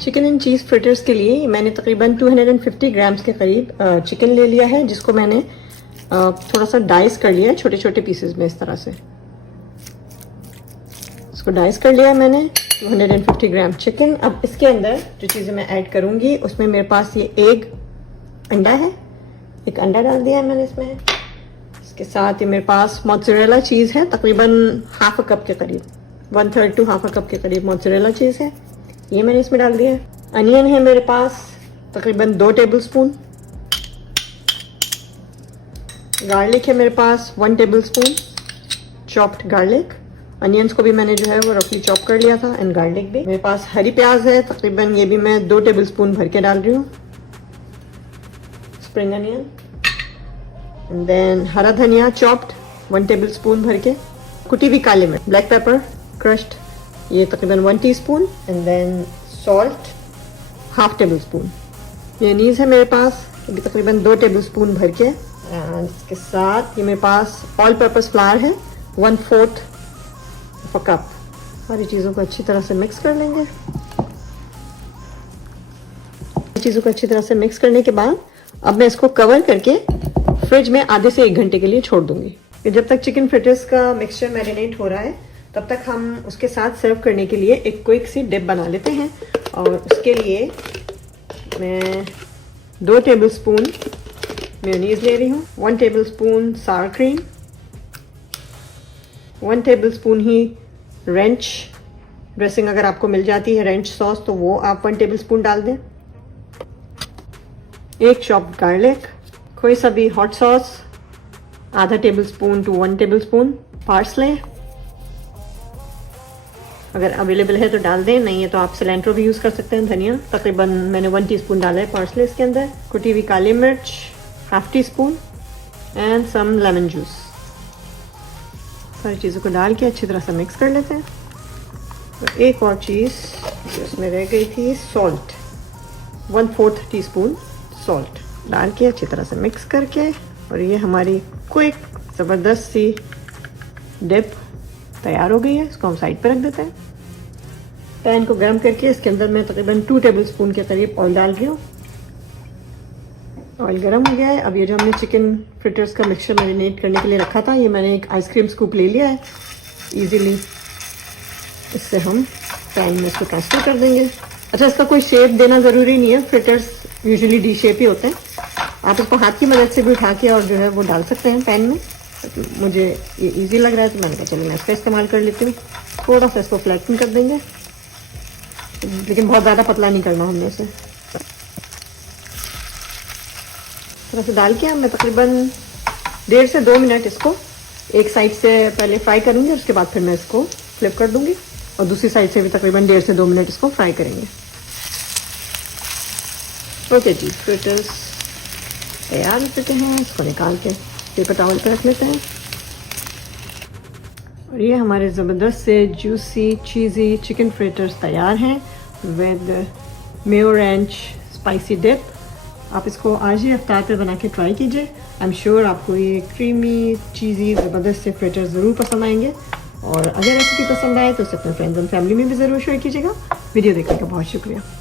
Chicken and cheese fritters के लिए मैंने तकरीबन 250 ग्राम्स के करीब चिकन ले लिया है, जिसको मैंने थोड़ा सा डाइस कर लिया है छोटे छोटे पीसेस में। इस तरह से इसको डाइस कर लिया है मैंने। 250 ग्राम चिकन। अब इसके अंदर जो चीज़ें मैं ऐड करूँगी उसमें मेरे पास ये एक अंडा है, एक अंडा डाल दिया है मैंने इसमें। इसके साथ ये मेरे पास मोज़रेला चीज़ है, तकरीबन हाफ अ कप के करीब, 1/3 टू हाफ अ कप के करीब मोज़रेला चीज़ है, ये मैंने इसमें डाल दिया है। अनियन है मेरे पास तकरीबन 2 टेबलस्पून। गार्लिक है मेरे पास 1 टेबलस्पून चॉप्ड गार्लिक। अनियंस को भी मैंने जो है वो रफली चॉप कर लिया था, एंड गार्लिक भी। मेरे पास हरी प्याज है तकरीबन, ये भी मैं 2 टेबलस्पून भर के डाल रही हूँ, स्प्रिंग अनियन। एंड देन हरा धनिया चॉप्ड 1 टेबलस्पून भर के। कुटी हुई काली मिर्च, ब्लैक पेपर क्रश्ड, ये तकरीबन 1 teaspoon. And then salt half tablespoon. Mayonnaise है मेरे पास, ये भी तकरीबन 2 टेबलस्पून भर के। एंड इसके साथ ये मेरे पास ऑल पर्पस फ्लावर है 1/4 कप। सारी चीज़ों को अच्छी तरह से मिक्स कर लेंगे। चीज़ों को अच्छी तरह से मिक्स करने के बाद अब मैं इसको कवर करके फ्रिज में आधे से 1 घंटे के लिए छोड़ दूंगी। जब तक चिकन फ्रिटर्स का मिक्सचर मैरिनेट हो रहा है तब तक हम उसके साथ सर्व करने के लिए एक क्विक सी डिप बना लेते हैं। और उसके लिए मैं 2 टेबलस्पून मेयोनीज ले रही हूँ, 1 टेबलस्पून सावर क्रीम, 1 टेबलस्पून ही रेंच ड्रेसिंग, अगर आपको मिल जाती है रेंच सॉस तो वो आप 1 टेबलस्पून डाल दें, 1 चॉप्ड गार्लिक, कोई सा भी हॉट सॉस आधा टेबलस्पून टू 1 टेबलस्पून, पार्सले अगर अवेलेबल है तो डाल दें, नहीं है तो आप सिलेंट्रो भी यूज़ कर सकते हैं। धनिया तकरीबन मैंने 1 टीस्पून डाला है पार्सले इसके अंदर। कुटी हुई काली मिर्च half teaspoon and some lemon juice. सारी चीज़ों को डाल के अच्छी तरह से मिक्स कर लेते हैं। तो एक और चीज़ जो इसमें रह गई थी, सॉल्ट 1/4 टीस्पून सॉल्ट डाल के अच्छी तरह से मिक्स करके, और ये हमारी क्विक ज़बरदस्त सी डिप तैयार हो गई है। इसको हम साइड पे रख देते हैं। पैन को गर्म करके इसके अंदर मैं तकरीबन 2 टेबलस्पून के करीब ऑयल डाल रही हूँ। ऑयल गर्म हो गया है। अब ये जो हमने चिकन फ्रिटर्स का मिक्सचर मैरिनेट करने के लिए रखा था, ये मैंने एक आइसक्रीम स्कूप ले लिया है इजीली। इससे हम पैन में इसको ट्रांसफर कर देंगे। अच्छा, इसका कोई शेप देना ज़रूरी नहीं है, फ्रिटर्स यूजुअली डी शेप ही होते हैं। आप इसको हाथ की मदद से भी उठा के और जो है वो डाल सकते हैं पैन में। तो मुझे ये इजी लग रहा है तो मैंने कहा चलो मैं इसका इस्तेमाल कर लेती हूँ। थोड़ा सा इसको फ्लैटन कर देंगे, लेकिन बहुत ज़्यादा पतला नहीं करना हमने इसे। थोड़ा सा डाल के मैं तकरीबन 1.5 से 2 मिनट इसको एक साइड से पहले फ्राई करूँगी, और उसके बाद फिर मैं इसको फ्लिप कर दूँगी और दूसरी साइड से भी तकरीबन 1.5 से 2 मिनट इसको फ्राई करेंगे। ओके जी, फ्रिटर्स तैयार हो चुके हैं। इसको निकाल के पेपर टॉवल पे रख लेते हैं। और ये हमारे ज़बरदस्त से जूसी चीज़ी चिकन फ्रिटर्स तैयार हैं with mayo ranch spicy dip. आप इसको आज ही इफ्तार पे बना के ट्राई कीजिए। आई एम श्योर आपको ये क्रीमी चीज़ी ज़बरदस्त से फ्रिटर्स ज़रूर पसंद आएंगे। और अगर रेसिपी पसंद आए तो उसे अपने फ्रेंड्स एंड फैमिली में भी ज़रूर शेयर कीजिएगा। वीडियो देखने का बहुत शुक्रिया।